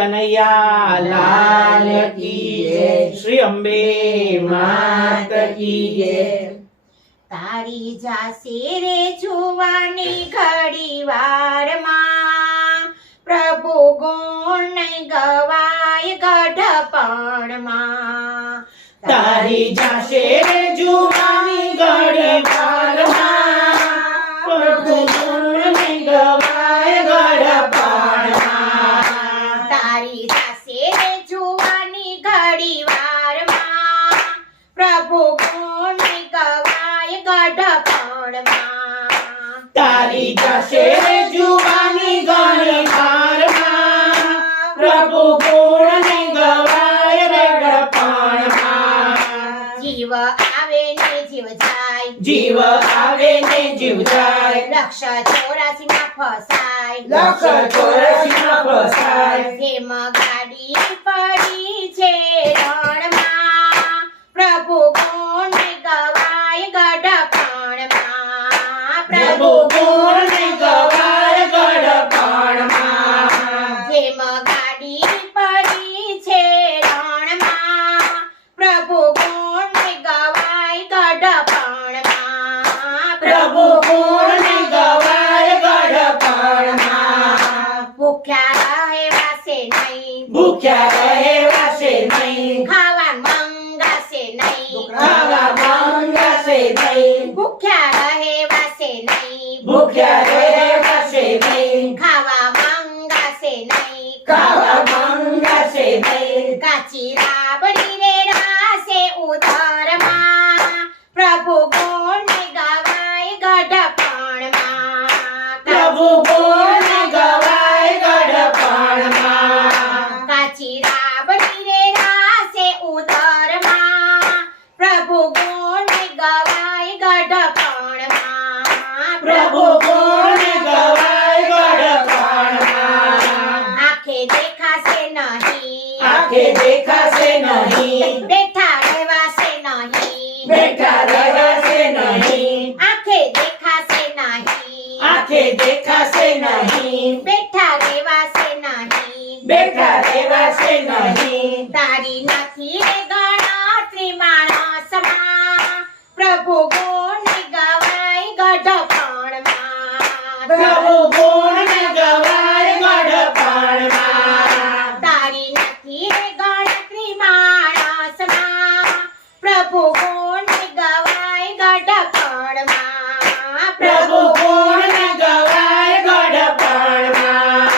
કનૈયા લાલ કી જય, શ્રી અંબે માત કી જય। તારી જાશે રે જુવાની ઘડી વારમાં, પ્રભુ ગુણ નહીં ગવાય ગઢપણમાં। તારી જાશે રે જુવાની ઘડી વારમાં, પ્રભુ ગુણ નહીં ગવાય ગઢપણમાં। તારી જાશે રે જુવાની ઘડી વારમાં, પ્રભુ ગુણ નહીં ગવાય ગઢપણમાં। તારી જાશે રે જુવાની ઘડી વારમાં, પ્રભુ ગુણ નહીં ગવાય રે ગઢપણમાં। જીવ આવે ને જીવ જાય, જીવ આવે ને જીવ જાય, લક્ષ 84 માં ફસાય, લક્ષ 84 માં ફસાય। જેમ ગાડી પડી છે રણમાં, પ્રભુ ગુણ ગવાય ગઢપણમાં। પ્રભુ ગુણ નહીં ગવાય ગઢપણમાં। જેમ ગાડી પડી છે રણમાં, પ્રભુ ગુણ ગવાય ગઢપણમાં। પ્રભુ ગુણ નહીં ગવાય ગઢપણમાં। ભૂખ્યા રહે વાસે નહીં, ભૂખ્યા રહે વાસે નહીં, ખાવા મંગાશે નહીં, ખાવા માંગાશે નહીં, ભૂખ્યા રહે વાસે નહીં, ભૂખ્યા રહે વાસે નહીં, ખાવા મંગાશે નહીં, ખાવા માંગાશે નહીં। કાચી રાબડી રે રાસે ઉદરમાં, પ્રભુ ગુણ ગવાય ગઢપણમાં। પ્રભુ ગુણ નહીં ગવાય ગઢપણમાં। કાચી રાબડી રે રાસે ઉદરમાં, પ્રભુ ગુણ ગવાય ગઢપણમાં। પ્રભુ ગુણ નહીં ગવાય ગઢપણમાં। આંખે દેખાશે નહીં, આંખે દેખાશે નહીં, બેઠા રહેવાશે નહીં, બેઠા રહેવાશે નહીં, આંખે દેખાશે નહીં, આંખે દેખાશે નહીં, બેઠા રહેવાશે નહીં, બેઠા રહેવાશે નહીં। તારી નથી રે ગણતરી માણસમાં, પ્રભુ ગુણ ગવાય ગઢપણમાં। પ્રભુ ગુણ નહીં ગવાય ગઢપણમાં। તારી નથી રે ગણતરી માણસમાં, પ્રભુ ગુણ ગવાય ગઢપણમાં। પ્રભુ ગુણ નહીં ગવાય ગઢપણમાં।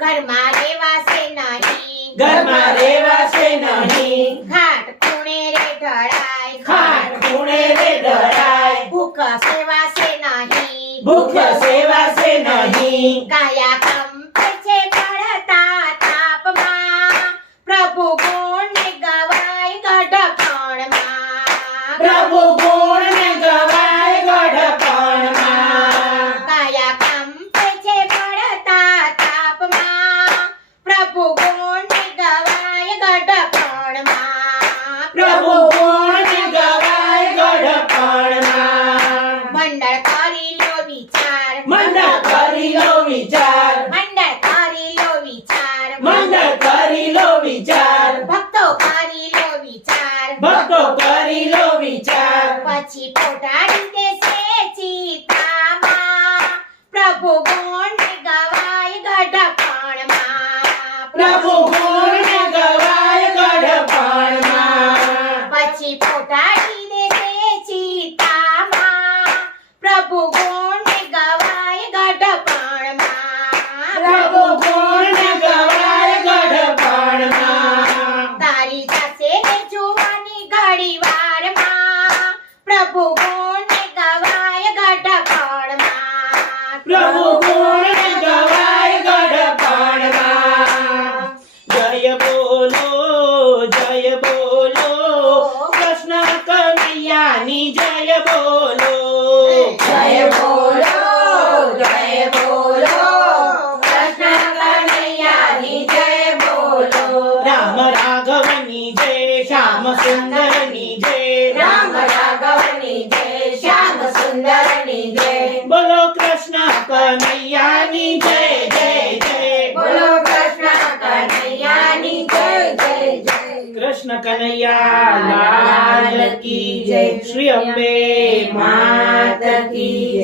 ઘરમાં રહેવાશે નહીં, ઘરમાં રહેવાશે નહીં, ઘાટ ખૂણે રે ઢળાય, ખાટ ખૂણે રે ઢળાય, ભૂખ સેવાશે નહીં, ભૂખ સેવાશે નહીં, કાયા કંપે છે પડતા તાપમાં, પ્રભુ ગુણ ગવાય ગઢપણમાં। પ્રભુ ગુણ નહીં ગવાય ગઢપણમાં। કાયા કંપે છે પડતા તાપમાં, પ્રભુ ગુણ ગવાય ગઢપણમાં। પ્રભુ ગુણ નહીં ગવાય ગઢપણમાં। મંડળ કરી લો વિચાર, મંડળ કરી લો વિચાર, મંડળ કરી લો વિચાર, મંડળ કરી લો વિચાર, ભક્તો કરી લો વિચાર, ભક્તો કરી લો વિચાર, પછી પોટાડી દેશે ચિતામાં, પ્રભુ ગુણ ગવાય ગઢપણમાં। પ્રભુ ગુણ નહીં ગવાય ગઢપણમાં। પછી પોટાડી દેશે ચિતામાં, પ્રભુ ગુણ ગવાય ગઢપણમાં। પ્રભુ ગુણ નહીં ગવાય ગઢપણમાં। તારી જાશે રે જુવાની ઘડી વારમાં, પ્રભુ ગુણ ગવાય ગઢપણમાં। પ્રભુ ગુણ નહીં ગવાય ગઢપણમાં। જય બોલો, જય બોલો, કૃષ્ણ કનૈયાની જય બોલો। જય બોલો, જય બોલો, કૃષ્ણ કનૈયાની જય બોલો। રામ રાઘવની જય, શ્યામ સુંદરની જય, રામ રાઘવની જય, શ્યામ સુંદરની જય। બોલો કૃષ્ણ કનૈયાની જય, જય જય। બોલો કૃષ્ણ કનૈયા કૃષ્ણ કનૈયા લાલ કી જય. શ્રી અંબે માત કી